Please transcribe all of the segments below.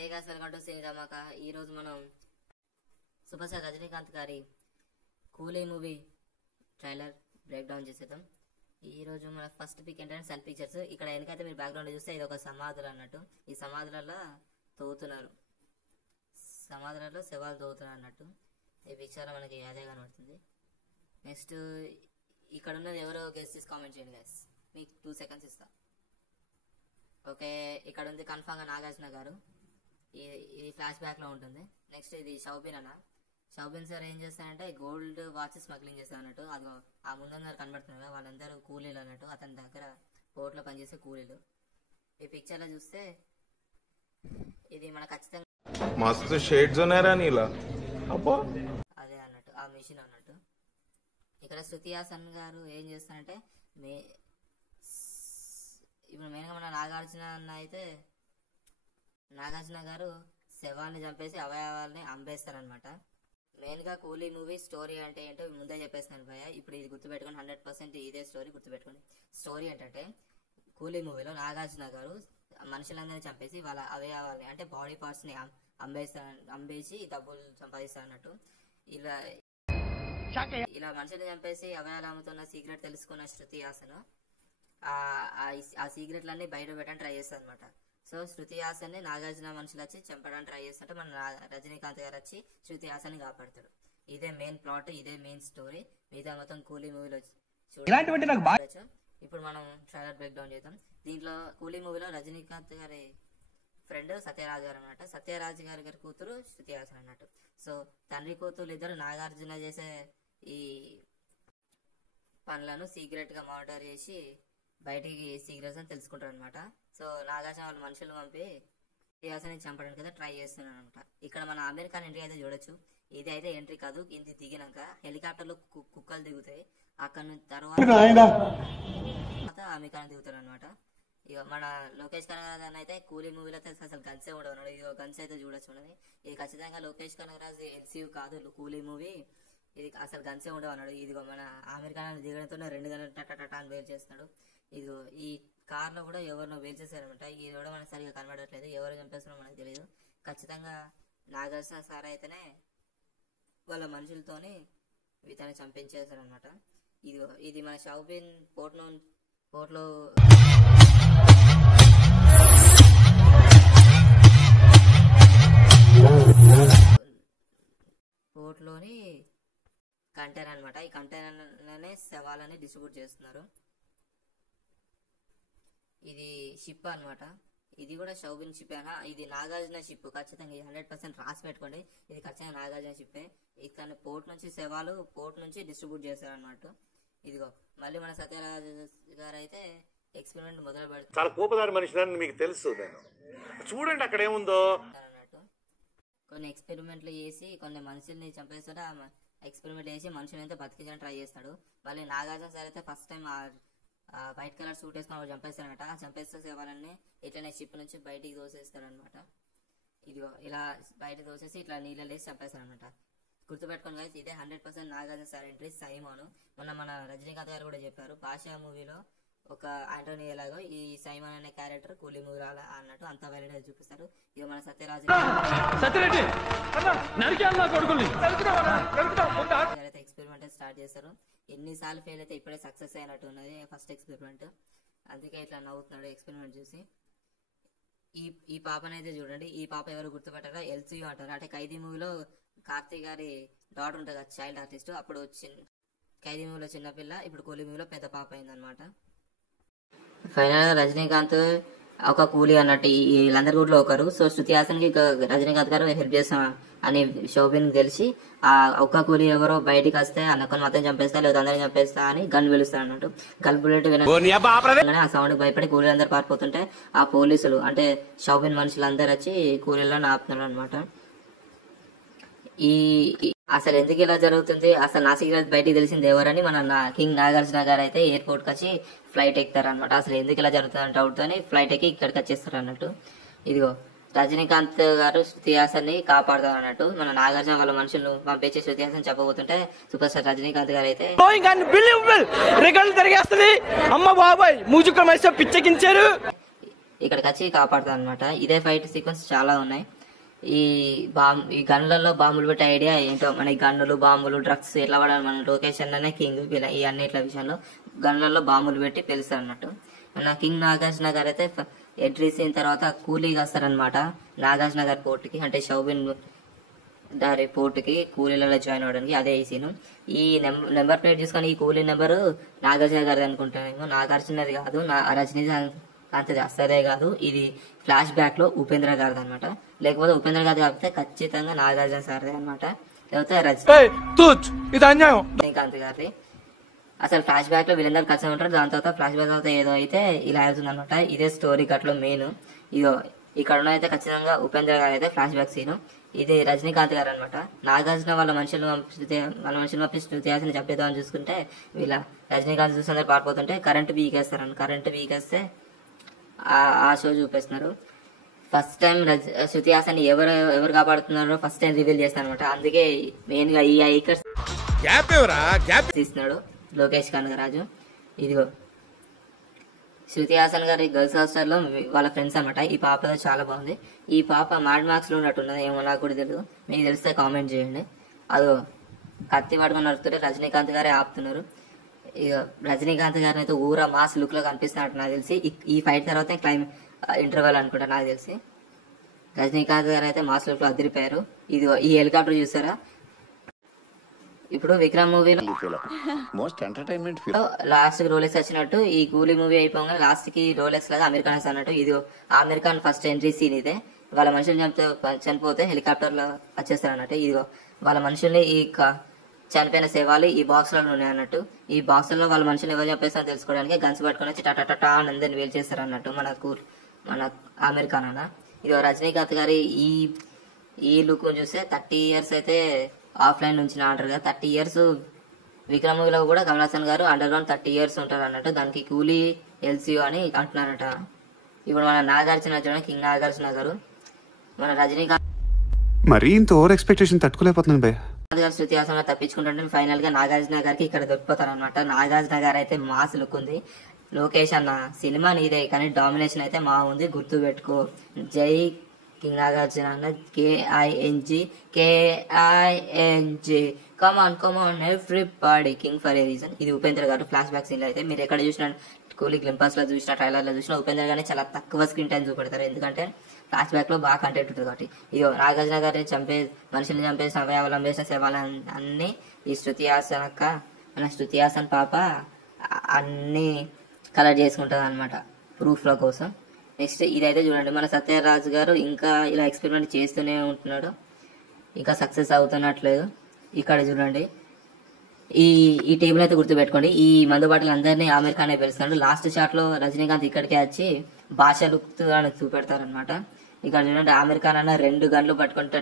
Hey guys, welcome to cine Dhamaka. ఈరోజు మనం super star Rajinikanth గారి కూలీ మూవీ ట్రైలర్ బ్రేక్ డౌన్ చేసేద్దాం. ఈరోజు మన ఫస్ట్ పిక్ ఏంటంటే సన్ పిక్చర్స్. ఇక్కడ వెనకైతే మీరు బ్యాక్గ్రౌండ్ చూస్తే ఇది ఒక సమాధులు అన్నట్టు. ఈ సమాధులలో తవ్వుతున్నారు, సమాధులలో శవాలు తవ్వుతున్నారు అన్నట్టు. ఈ పిక్చర్లో మనకి అదే కనబడుతుంది. నెక్స్ట్ ఇక్కడ ఉన్నది ఎవరో గెస్ట్ చేసి కామెంట్ చేయండి గైస్, మీకు 2 seconds ఇస్తా. ఓకే, ఇక్కడ ఉంది కన్ఫామ్గా నాగార్జున గారు. ఇది ఫ్లాష్ బ్యాక్ లో ఉంటుంది. నెక్స్ట్ ఇది షౌబిన్ అన్న. షౌబిన్ సార్ ఏం చేస్తారంటే గోల్డ్ వాచ్ స్మగ్లింగ్ చేస్తారు అన్నట్టు. అది ఆ ముందర కనబడుతున్నారు కదా, వాళ్ళందరూ కూలీలు అన్నట్టు. అతని దగ్గర పోర్ట్లో పనిచేసే కూలీలు. ఈ పిక్చర్ లో చూస్తే ఇది మన ఖచ్చితంగా మస్తు షేడ్స్ ఉన్నారా నీలా అదే అన్నట్టు, ఆ మిషన్ అన్నట్టు. ఇక్కడ శృతి హాసన్ గారు ఏం చేస్తారంటే ఇప్పుడు మెయిన్గా మన నాగార్జున అన్న అయితే నాగార్జున గారు శవాన్ని చంపేసి అవయవాల్ని అమ్మేస్తారనమాట. మెయిన్గా కూలీ మూవీ స్టోరీ అంటే ఏంటో ముందే చెప్పేస్తాను భయ్య. ఇప్పుడు ఇది గుర్తుపెట్టుకోండి, 100% ఇదే స్టోరీ గుర్తుపెట్టుకోండి. స్టోరీ ఏంటంటే కూలీ మూవీలో నాగార్జున గారు మనుషులందరినీ చంపేసి వాళ్ళ అవయవాల్ని అంటే బాడీ పార్ట్స్ని అమ్మేసి డబ్బులు సంపాదిస్తారు అన్నట్టు. ఇలా మనుషులు చంపేసి అవయవాలు అమ్ముతున్న సీక్రెట్ తెలుసుకున్న శృతి హాసన్ ఆ సీక్రెట్లన్నీ బయట పెట్టడానికి ట్రై చేస్తారు అనమాట. సో శృతి హాసన్ ని నాగార్జున మనుషులు వచ్చి చంపడానికి ట్రై చేస్తుంటే మన రజనీకాంత్ గారు వచ్చి శృతి హాసన్ ని కాపాడతాడు. ఇదే మెయిన్ ప్లాట్, ఇదే మెయిన్ స్టోరీ. మిగతా మొత్తం కూలీ మూవీలో చూడవచ్చు. ఇప్పుడు మనం ట్రైలర్ బ్రేక్ డౌన్ చేద్దాం. దీంట్లో కూలీ మూవీలో రజనీకాంత్ గారి ఫ్రెండ్ సత్యరాజ్ గారు అన్నమాట. సత్యరాజ్ గారి కూతురు శృతి హాసన్ అన్నట్టు. సో తండ్రి కూతురు ఇద్దరు నాగార్జున చేసే ఈ పనులను సీక్రెట్ గా మానిటర్ చేసి బయటికి సీక్రెట్స్ అని తెలుసుకుంటారు అనమాట. సో నాగార్జున వాళ్ళ మనుషులు పంపి హాసన్ చంపడానికి అయితే ట్రై చేస్తున్నారు అనమాట. ఇక్కడ మన అమెరికన్ ఎంట్రీ అయితే చూడొచ్చు. ఇది అయితే ఎంట్రీ కాదు, ఇది దిగినాక హెలికాప్టర్లో కుక్కలు దిగుతాయి. అక్కడ నుంచి తర్వాత అమెరికన్ దిగుతారు అనమాట. ఇక మన లోకేష్ కనగరాజ్ అయితే కూలీ మూవీలో అయితే అసలు గన్సే కూడా ఉన్నాడు. ఇది గన్స్ అయితే చూడొచ్చు ఉన్నది. ఇది ఖచ్చితంగా లోకేష్ కనగరాజ్ ఎల్సీయూ కాదు, కూలీ మూవీ. ఇది అసలు గన్సే ఉండవు అన్నాడు. ఇదిగో మన అమెరికన్ దిగడంతో 2 గంటలు టటా అని వేలు చేస్తున్నాడు. ఇదిగో ఈ కార్ లో కూడా ఎవరినో వేలు చేశారనమాట. ఇది కూడా మనకు సరిగా కనబడట్లేదు, ఎవరు చంపేస్తున్నారో మనకు తెలియదు. ఖచ్చితంగా నాగార్జున సార్ అయితేనే వాళ్ళ మనుషులతోని ఇతన్ని చంపించేశారనమాట. ఇది మన షౌబిన్ పోర్ట్లో పోర్ట్లోని కంటైనర్ అనమాట. ఈ కంటైనర్లోనే శవాలని డిస్ట్రిబ్యూట్ చేస్తున్నారు. ఇది షిప్ అనమాట. ఇది కూడా షౌబిన్ షిప్ అయినా ఇది నాగార్జున షిప్. ఖచ్చితంగా 100% రాసి పెట్టుకోండి, ఇది ఖచ్చితంగా నాగార్జున షిప్పే. ఇక్కడ పోర్ట్ నుంచి శవాలు పోర్ట్ నుంచి డిస్ట్రిబ్యూట్ చేస్తారు అన్నమాట. ఇదిగో మళ్ళీ మన సత్యరాజ్ గారు అయితే ఎక్స్పెరిమెంట్ మొదలు పెడతారు. చాలా కోపదారి మనిషి మీకు తెలుసు, చూడండి అక్కడ ఏముందో అన్నట్టు. కొన్ని ఎక్స్పెరిమెంట్లు చేసి కొన్ని మనుషుల్ని చంపేస్తాడు. ఆ ఎక్స్పెరిమెంట్ చేసి మనుషులు అయితే బతికించడానికి ట్రై చేస్తాడు. మళ్ళీ నాగార్జున సార్ అయితే first time white colour suit వేసుకొని చంపేస్తారనమాట. చంపేస్తే శవాలన్నీ ఇట్లనే షిప్ నుంచి బయటికి దోసేస్తారనమాట. ఇదిగో ఇలా బయటకు దోసేసి ఇట్లా నీళ్ళలో వేసి చంపేస్తారనమాట. గుర్తుపెట్టుకోండి గైస్, ఇదే 100% నాగార్జున సార్ ఎంట్రీ. సైమోను మన రజనీకాంత్ గారు కూడా చెప్పారు, భాషా మూవీలో ఒక ఆంటోనీ ఎలాగో ఈ సైమన్ అనే క్యారెక్టర్ కూలీ మూవీ అన్నట్టు అంత వైలెంట్ గా చూపిస్తారు. ఇక మన సత్యరాజ్ అయితే ఎక్స్పెరిమెంట్ స్టార్ట్ చేస్తారు. ఎన్నిసార్లు ఫెయిల్ అయితే ఇప్పుడే సక్సెస్ అయినట్టు ఉన్నది ఫస్ట్ ఎక్స్పెరిమెంట్. అందుకే ఇట్లా నవ్వుతున్నాడు ఎక్స్పెరిమెంట్ చూసి. ఈ పాపనైతే చూడండి, ఈ పాప ఎవరు గుర్తుపెట్టారా, ఎల్సీయూ అంటారు. అంటే ఖైదీ మూవీలో కార్తీక్ గారి డాటర్ ఉంటుంది కదా, చైల్డ్ ఆర్టిస్ట్. అప్పుడు ఖైదీ మూవీలో చిన్నపిల్ల, ఇప్పుడు కూలీ మూవీలో పెద్ద పాప అయింది అనమాట. ఫైనల్ రజనీకాంత్ ఒక కూలీ అన్నట్టు వీళ్ళందరి కూడా ఒకరు. సో శృతి హాసన్ కి రజనీకాంత్ గారు హెల్ప్ చేస్తాం అని షోబిన్ తెలిసి ఆ ఒక్క కూలీ ఎవరో బయటికి వస్తే అన్నకొని మొత్తం చంపేస్తా లేదా అందరినీ చంపేస్తా అని గన్ పిలుస్తాడు అన్నట్టు. గన్ బుల్లెట్ ఆ సౌండ్ భయపడి కూలీలు అందరు పారిపోతుంటే ఆ పోలీసులు అంటే షోబిన్ మనుషులందరూ వచ్చి కూలీలను ఆపుతున్నారు అనమాట. అసలు ఎందుకు ఇలా జరుగుతుంది, అసలు నా సీక్రెట్ బయటికి తెలిసింది ఎవరని మన కింగ్ నాగార్జున గారు అయితే ఎయిర్పోర్ట్ కి వచ్చి ఫ్లైట్ ఎక్కుతారు అనమాట. అసలు ఎందుకు ఇలా జరుగుతుంది డౌట్ తోని ఫ్లైట్ ఎక్కి ఇక్కడికి వచ్చేస్తారు అన్నట్టు. ఇదిగో రజనీకాంత్ గారు శృతి హాసన్ ని కాపాడుతారు అన్నట్టు. మన నాగార్జున వాళ్ళ మనుషులు పంపించి శృతి హాసన్ చెప్పబోతుంటే సూపర్ స్టార్ రజనీకాంత్ గారు అయితే ఇక్కడికి వచ్చి కాపాడుతుంది అనమాట. ఇదే ఫైట్ సీక్వెన్స్ చాలా ఉన్నాయి. ఈ గన్లలో బాంబులు పెట్టే ఐడియా ఏంటో, మన ఈ గన్నులు బాంబులు డ్రగ్స్ ఎట్లా వాడాలి, మన లొకేషన్ అనే కింగ్ ఈ అన్నిట్ల విషయంలో గన్లలో బాంబులు పెట్టి పిలుస్తారు అన్నట్టు. మన కింగ్ నాగార్జున గారు అయితే ఎంట్రీ సీన్ తర్వాత కూలీగా వస్తారనమాట నాగార్జున గారి పోర్టుకి, అంటే షౌబిన్ దారి పోర్టుకి కూలీలలో జాయిన్ అవడానికి. అదే ఈ సీను. ఈ నెంబర్ ప్లేట్ తీసుకొని ఈ కూలీ నెంబరు నాగార్జున గారిది అనుకుంటానేమో. నాగార్జునది కాదు, రజనీకాంత్ అస్సలే కాదు. ఇది ఫ్లాష్ బ్యాక్ లో ఉపేంద్ర గారిది అనమాట. లేకపోతే ఉపేంద్ర గారిది కాకపోతే ఖచ్చితంగా నాగార్జున సార్ది అనమాట, లేకపోతే రజనీకాంత్ గారిది. అసలు ఫ్లాష్ బ్యాక్ లో వీళ్ళందరూ కలిసి ఉంటారు. దాని తర్వాత ఫ్లాష్ బ్యాక్ తర్వాత ఏదో అయితే ఇలా అవుతుంది అనమాట. ఇదే స్టోరీ కట్లో మెయిన్. ఇదో ఇక్కడ ఉన్న అయితే ఖచ్చితంగా ఉపేంద్ర గారు అయితే ఫ్లాష్ బ్యాక్ సీను. ఇది రజనీకాంత్ గారు అనమాట. నాగార్జున వాళ్ళ మనుషులు పంపి శృతి హాసన్ చంపేద్దామని చూసుకుంటే వీళ్ళ రజనీకాంత్ చూస్తుంటే పారిపోతుంటే కరెంట్ వీకేస్తారని, కరెంట్ వీకేస్తే ఆ షో చూపిస్తున్నారు. ఫస్ట్ టైం శృతి హాసన్ ఎవరు కాపాడుతున్నారో ఫస్ట్ టైం రివీల్ చేస్తాను అనమాట. అందుకే మెయిన్ గా ఈ ఐకర్స్ తీస్తున్నాడు లోకేష్ కనగరాజు. ఇదిగో శృతి హాసన్ గారి గర్ల్స్ హాస్టల్ లో వాళ్ళ ఫ్రెండ్స్ అనమాట. ఈ పాప చాలా బాగుంది. ఈ పాప మ్యాడ్ మార్క్స్ లో ఉన్నట్టున్నది, ఏమో నాకు కూడా తెలియదు. మీకు తెలిస్తే కామెంట్ చేయండి. అదో కత్తి పట్టుకొని నడుస్తుంటే రజనీకాంత్ గారే ఆపుతున్నారు. ఇక రజనీకాంత్ గారిని అయితే ఊరా మాస్ లుక్ లో కనిపిస్తున్నట్టు నాకు తెలిసి. ఈ ఫైట్ తర్వాత ఇంటర్వెల్ అనుకుంటా నాకు తెలిసి. రజనీకాంత్ గారు అయితే మాస్ లుక్ లో అదిరిపోయారు. ఇది ఈ హెలికాప్టర్ చూసారా, ఇప్పుడు విక్రమ్ మూవీలో మోస్ట్ ఎంటర్టైన్మెంట్ లాస్ట్ కి రోలెక్స్ వచ్చినట్టు ఈ కూలీ మూవీ అయిపోగా లాస్ట్ కి రోలెక్స్ లాగా అమీర్ ఖాన్ అన్నట్టు ఇది Aamir Khan first entry scene. ఇదే వాళ్ళ మనుషులు చనిపోతే హెలికాప్టర్ లో వచ్చేస్తారు అన్నట్టు. ఇదిగో వాళ్ళ మనుషుల్ని ఈ చనిపోయిన శవాలు ఈ బాక్స్ లో ఉన్నాయి అన్నట్టు. ఈ బాక్స్ లో వాళ్ళ మనుషులు ఎవరు చంపేస్తారో తెలుసుకోవడానికి గన్స్ పట్టుకొని వచ్చి టటా అందరిని వేలు చేస్తారు అన్నట్టు మన అమీర్ ఖాన్ అన్న. ఇది రజనీకాంత్ గారి ఈ లుక్ చూస్తే 30 years అయితే ఆఫ్లైన్ నుంచి అంటారు కదా. 30 years విక్రమ్ మూవీలో కూడా కమల్ హాసన్ గారు అండర్ గ్రౌండ్ 30 years ఉంటారు అన్నట్టు. దానికి కూలీ ఎల్సీయూ అని అంటున్నారట. ఇప్పుడు మన నాగార్జున చూడండి, కింగ్ నాగార్జున గారు మన రజనీకాంత్ మరీ ఇంత ఓవర్ ఎక్స్పెక్టేషన్ తట్టుకోలేకపోతున్నాను భయ్య. గారు శృతి హాసన్ తప్పించుకుంటుంటే ఫైనల్ గా నాగార్జున గారికి ఇక్కడ దొరికిపోతారు అనమాట. నాగార్జున గారు అయితే మాస్ లుక్ ఉంది. లోకేష్ అన్న సినిమా నీదే కానీ డామినేషన్ అయితే మా ఉంది, గుర్తు పెట్టుకో. జై కింగ్ నాగార్జున అన్న. KING come on everybody king for a reason. ఇది ఉపేంద్ర గారు ఫ్లాష్ బ్యాక్ సీన్ లో అయితే మీరు ఎక్కడ చూసిన కూలీ గ్లింపర్స్ లో చూసిన ట్రైలర్ లో చూసిన ఉపేంద్ర గారిని చాలా తక్కువ స్క్రీన్ టైం చూపెడతారు. ఎందుకంటే ఫ్లాష్ బ్యాక్ లో బాగా కంటెంట్ ఉంటుంది కాబట్టి. ఇదో నాగార్జున గారిని మనుషుల్ని చంపేసి అవలంబించిన సేవలన్నీ ఈ శృతి హాసన్ అక్క, మన శృతి హాసన్ పాప అన్ని కలెక్ట్ చేసుకుంటుంది అనమాట ప్రూఫ్ ల కోసం. నెక్స్ట్ ఇదైతే చూడండి, మన సత్యరాజ్ గారు ఇంకా ఇలా ఎక్స్పెరిమెంట్ చేస్తూనే ఉంటున్నాడు, ఇంకా సక్సెస్ అవుతున్నట్లేదు. ఇక్కడ చూడండి ఈ టేబుల్ అయితే గుర్తుపెట్టుకోండి. ఈ మందు బాటలు అందరినీ ఆమీర్ ఖాన్ పిలుస్తాడు. లాస్ట్ షాట్ లో రజనీకాంత్ ఇక్కడికే వచ్చి భాష లుక్ అని చూపెడతారనమాట. ఇక్కడ చూడండి ఆమీర్ ఖాన్ అన్న 2 గన్లు పట్టుకుంటే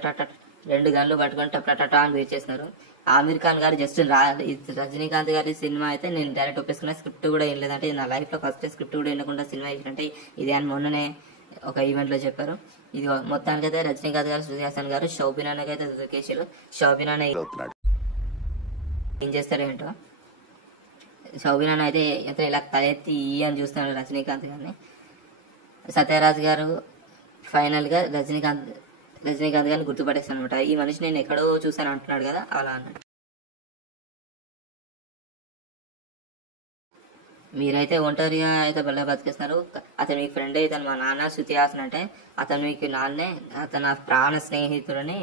టటా అని వేట్ చేస్తున్నారు. ఆమీర్ ఖాన్ గారు జస్ట్ రజనీకాంత్ గారి సినిమా అయితే నేను డైరెక్ట్ ఒప్పేసుకున్న, స్క్రిప్ట్ కూడా ఏం లేదంటే నా లైఫ్ లో ఫస్ట్ స్క్రిప్ట్ కూడా వినకుండా సినిమా చేసినట్టే ఇదే అని మొన్ననే ఒక ఈవెంట్ లో చెప్పారు. ఇది మొత్తానికైతే రజనీకాంత్ గారు శృతి హాసన్ గారు షౌబినాకి అయితే దొరికేసారు. షౌబినా ఏం చేస్తారేంటో. షౌబినా అయితే ఎంత ఇలా తలెత్తి అని చూస్తున్నాడు రజనీకాంత్ గారిని. సత్యరాజ్ గారు ఫైనల్ గా రజనీకాంత్ గారిని గుర్తుపట్టేస్తాను అనమాట. ఈ మనిషి నేను ఎక్కడో చూసాను అంటున్నాడు కదా, అలా అన్నాడు. మీరైతే ఒంటరిగా అయితే బల్ల బతికేస్తున్నారు. అతను మీకు ఫ్రెండ్ అయితే మా నాన్న శృతి హాసన్ అంటే అతను మీకు నాన్నే, అతను ప్రాణ స్నేహితుడని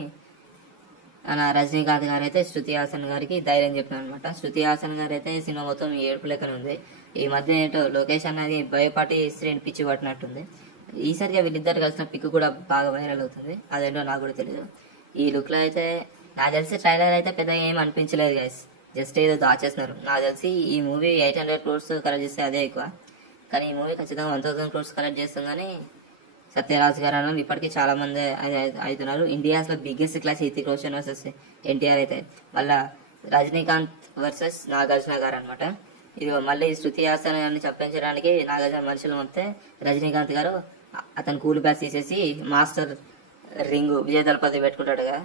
మన రజనీకాంత్ గారు అయితే శృతి హాసన్ గారికి ధైర్యం చెప్తున్నారు అనమాట. శృతి హాసన్ గారు అయితే సినిమా మొత్తం ఏడుపు లెక్కన ఉంది. ఈ మధ్య ఏంటో లోకేష్ అన్నది భయపాటి శ్రేణి పిచ్చి పట్టినట్టుంది. ఈసారిగా వీళ్ళిద్దరు కలిసిన పిక్ కూడా బాగా వైరల్ అవుతుంది. అదేంటో నాకు కూడా తెలియదు. ఈ లుక్ లో అయితే నాకు తెలిసి ట్రైలర్ అయితే పెద్దగా ఏం అనిపించలేదు గైస్, జస్ట్ ఏదో దాచేస్తున్నారు. నాకు తెలిసి ఈ మూవీ 800 crores కలెక్ట్ చేస్తే అదే ఎక్కువ, కానీ ఈ మూవీ ఖచ్చితంగా 1000 crores కలెక్ట్ చేస్తుంది. కానీ సత్యరాజ్ గారు అన్న ఇప్పటికీ చాలా మంది అవుతున్నారు. ఇండియాస్ లో biggest class Hrithik Roshan versus NTR అయితే మళ్ళా రజనీకాంత్ వర్సెస్ నాగార్జున గారు అనమాట. ఇది మళ్ళీ శృతి హాసన్ గారిని చంపించడానికి నాగార్జున మనుషులు మొత్తే రజనీకాంత్ గారు అతను కూల్ బ్యాగ్స్ తీసేసి మాస్టర్ రింగ్ విజయ దళపతి పెట్టుకుంటాడు కదా,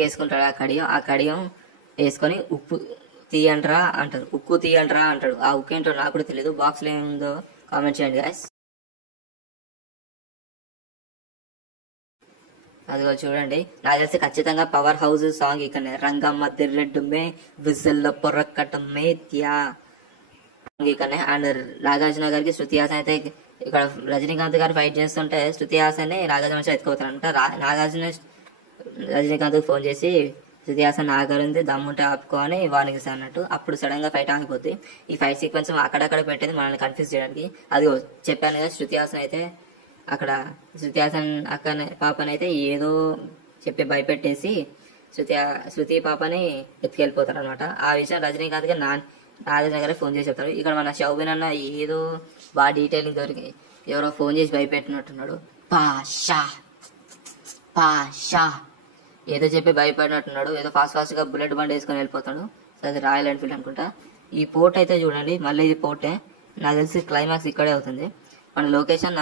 వేసుకుంటాడు. ఆ కడియం వేసుకొని ఉక్కు తీయంట్రా అంటాడు. ఆ ఉక్కు ఏంటో నాకు కూడా తెలియదు. బాక్స్ లో ఏముందో కామెంట్ చేయండి గాయస్. అదిగో చూడండి, నాకు తెలిసి ఖచ్చితంగా పవర్ హౌస్ సాంగ్ ఇక్కడ రంగమ్మ తిర్రెడ్డు మే విజిల్లో పొరక్కటం మే త్యా ఇక్కడనే. అండ్ నాగార్జున గారికి శృతి హాసన్ అయితే ఇక్కడ రజనీకాంత్ గారు ఫైట్ చేస్తుంటే శృతి హాసన్ నాగార్జున ఎత్తుకోతారంట. నాగార్జున రజనీకాంత్ ఫోన్ చేసి శృతి హాసన్ ఆగరుంది దమ్ముంటే ఆపుకొని వార్నింగ్ ఇస్తా అన్నట్టు. అప్పుడు సడన్ గా ఫైట్ ఆగిపోతుంది. ఈ ఫైట్ సీక్వెన్స్ అక్కడక్కడ పెట్టేది మనల్ని కన్ఫ్యూజ్ చేయడానికి. అది చెప్పాను కదా, శృతి హాసన్ అయితే అక్కడ శృతి హాసన్ అక్కనే పాపనైతే ఏదో చెప్పి భయపెట్టేసి శృతి పాపని ఎత్తుకెళ్ళిపోతారు అనమాట. ఆ విషయం రజనీకాంత్ గా నాగార్జున గారే ఫోన్ చేసి చెప్తారు. ఇక్కడ మన షౌబిన్ అన్న ఏదో బాగా డీటెయిలింగ్ దొరికి ఎవరో ఫోన్ చేసి భయపెట్టినట్టున్నాడు. పాషా పాషా ఏదో చెప్పి భయపడినట్టున్నాడు. ఏదో ఫాస్ట్ గా బుల్లెట్ బండి వేసుకొని వెళ్ళిపోతాడు. అది రాయల్ ఎన్ఫీల్డ్ అనుకుంటా. ఈ పోర్ట్ అయితే చూడండి, మళ్ళీ ఇది పోర్టే. నాకు తెలిసి క్లైమాక్స్ ఇక్కడే అవుతుంది. మన లొకేషన్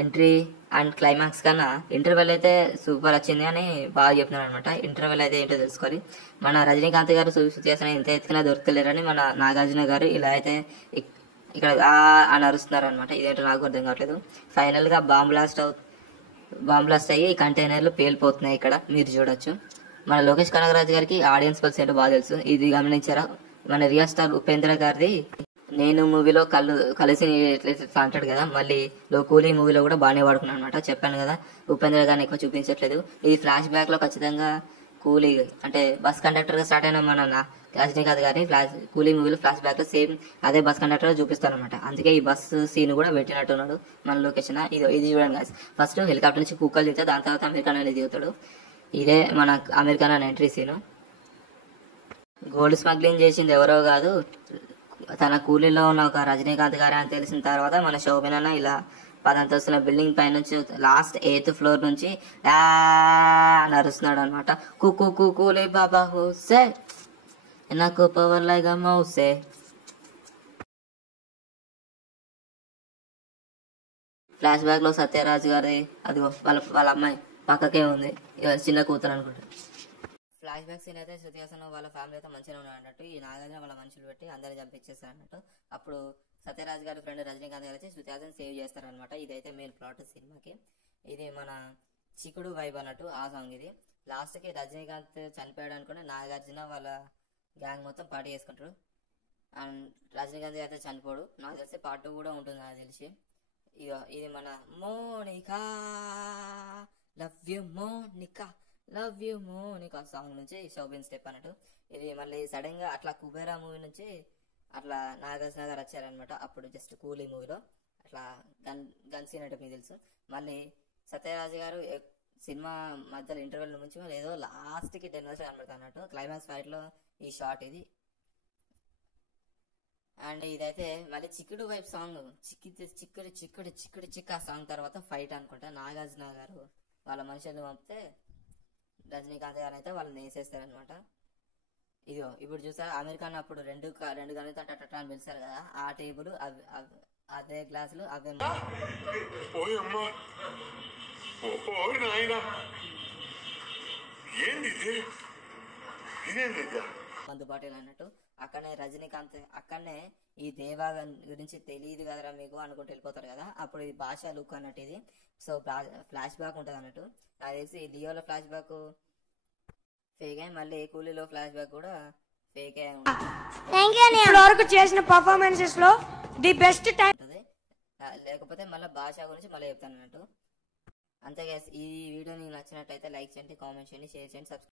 ఎంట్రీ అండ్ క్లైమాక్స్ కన్నా ఇంటర్వెల్ అయితే సూపర్ వచ్చింది అని బాగా చెప్తున్నాడు అనమాట. ఇంటర్వెల్ అయితే ఏంటో తెలుసుకోవాలి. మన రజనీకాంత్ గారు శృతి హాసన్ ఎంత ఎత్తుకున్నా దొరకలేరని మన నాగార్జున గారు ఇలా అయితే ఇక్కడ అని అరుస్తున్నారు అనమాట. ఇదేంటో నాకు అర్థం కావట్లేదు. ఫైనల్ గా బాంబ్ బ్లాస్ట్ అయ్యి ఈ కంటైనర్లు పేలిపోతున్నాయి. ఇక్కడ మీరు చూడొచ్చు. మన లోకేష్ కనగరాజు గారికి ఆడియన్స్ పల్స్ ఏంటో బాగా తెలుసు. ఇది గమనించారా? మన రియల్ స్టార్ ఉపేంద్ర గారిది నేను మూవీలో కలిసి అంటాడు కదా, మళ్ళీ కూలీ మూవీలో కూడా బాగానే వాడుకున్నాను అనమాట. చెప్పాను కదా, ఉపేంద్ర గారిని ఎక్కువ చూపించట్లేదు. ఇది ఫ్లాష్ బ్యాక్ లో ఖచ్చితంగా కూలీ అంటే బస్ కండక్టర్ గా స్టార్ట్ అయిన మన రజనీకాంత్ గారిని కూలీ మూవీలో ఫ్లాష్ బ్యాక్ లో సేమ్ అదే బస్ కండక్టర్ గా చూపిస్తారు అనమాట. అందుకే ఈ బస్ సీన్ కూడా పెట్టినట్టున్నాడు మన లొకేషన్. ఇది చూడండి గాయ్స్, ఫస్ట్ హెలికాప్టర్ నుంచి కుక్కలు దిగుతాడు, దాని తర్వాత అమెరికన్ అనేది దిగుతాడు. ఇదే మన అమెరికన్ అనే ఎంట్రీ సీన్. గోల్డ్ స్మగ్లింగ్ చేసింది ఎవరో కాదు, తన కూలీలో ఉన్న ఒక రజనీకాంత్ గారే అని తెలిసిన తర్వాత మన శోభన్ అన్న ఇలా 10 అంతస్తుల బిల్డింగ్ పై నుంచి లాస్ట్ 8th ఫ్లోర్ నుంచి అని అరుస్తున్నాడు అనమాట. కూలే బాబా హోసే నాకు పవర్ లైగా మౌసే. ఫ్లాష్ బ్యాక్ లో సత్యరాజ్ గారి అదిగో వాళ్ళ అమ్మాయి పక్కకే ఉంది, చిన్న కూతురు అనుకుంటా. ఫ్లాష్ బ్యాక్ సీన్ అయితే శృతి హాసన్ వాళ్ళ ఫ్యామిలీ అయితే మంచిగా ఉన్నారు అన్నట్టు. ఈ నాగార్జున వాళ్ళ మనుషులు పెట్టి అందరిని చంపించేస్తారు అన్నట్టు. అప్పుడు సత్యరాజ్ గారి ఫ్రెండ్ రజనీకాంత్ గారు వచ్చి శృతి హాసన్ సేవ్ చేస్తారనమాట. ఇదైతే మెయిన్ ప్లాట్ సినిమాకి. ఇది మన చిక్కుడు వైబ్ అన్నట్టు ఆ సాంగ్. ఇది లాస్ట్ కి రజనీకాంత్ చనిపోయాడు అనుకుని నాగార్జున వాళ్ళ గ్యాంగ్ మొత్తం పార్టీ చేసుకుంటారు. అండ్ రజనీకాంత్ అయితే చనిపోడు. నాకు తెలిసి పార్ట్ 2 కూడా ఉంటుంది నాకు తెలిసి. ఇది మన Monica love you Monica song నుంచి శోభిన్ స్టెప్ అన్నట్టు. ఇది మళ్ళీ సడన్ గా అట్లా కుబేరా మూవీ నుంచి అట్లా నాగార్జున గారు వచ్చారనమాట. అప్పుడు జస్ట్ కూలీ మూవీలో అట్లా గన్ సీన్ అంటే మీకు తెలుసు. మళ్ళీ సత్యరాజ్ గారు సినిమా మధ్యలో ఇంటర్వెల్ నుంచి మళ్ళీ ఏదో లాస్ట్ కి 10 నిమిషాలు కనబడతా అన్నట్టు. క్లైమాక్స్ ఫైట్ లో ఈ షాట్ ఇది. అండ్ ఇదైతే మళ్ళీ చిక్కుడు వైపు సాంగ్ చిక్కుడు సాంగ్ తర్వాత ఫైట్ అనుకుంటా. నాగార్జున గారు వాళ్ళ మనుషులను పంపితే రజనీకాంత్ గారు అయితే వాళ్ళని వేసేస్తారనమాట. ఇదిగో ఇప్పుడు చూసారా, అమెరికాన్ అప్పుడు రెండు గనులతో టట్టా అని పిలిచారు కదా, ఆ టేబుల్ అదే గ్లాసులు అవే మందు బాటిల్ అన్నట్టు. అక్కడనే రజనీకాంత్ అక్కడనే ఈ దేవా గురించి తెలియదు కదరా మీకు అనుకుంటూ వెళ్ళిపోతారు కదా, అప్పుడు ఇది భాష లుక్ అన్నట్టు. ఇది సో ఫ్లాష్ బ్యాక్ ఉంటుంది అన్నట్టు. నాకు తెలిసి లియోలో ఫ్లాష్ బ్యాక్ ఫేక్ అయ్యి మళ్ళీ కూలీలో ఫ్లాష్ బ్యాక్ కూడా ఫేక్ అయ్యి వరకు చేసిన పర్ఫార్మెన్సెస్ లో ది బెస్ట్ టైం ఉంటుంది. లేకపోతే మళ్ళీ భాష గురించి మళ్ళీ చెప్తాను అన్నట్టు. అంతే గైస్, ఈ వీడియో మీకు నచ్చినట్టయితే లైక్ చేయండి, కామెంట్ చేయండి, షేర్ చేయండి, సబ్స్క్రైబ్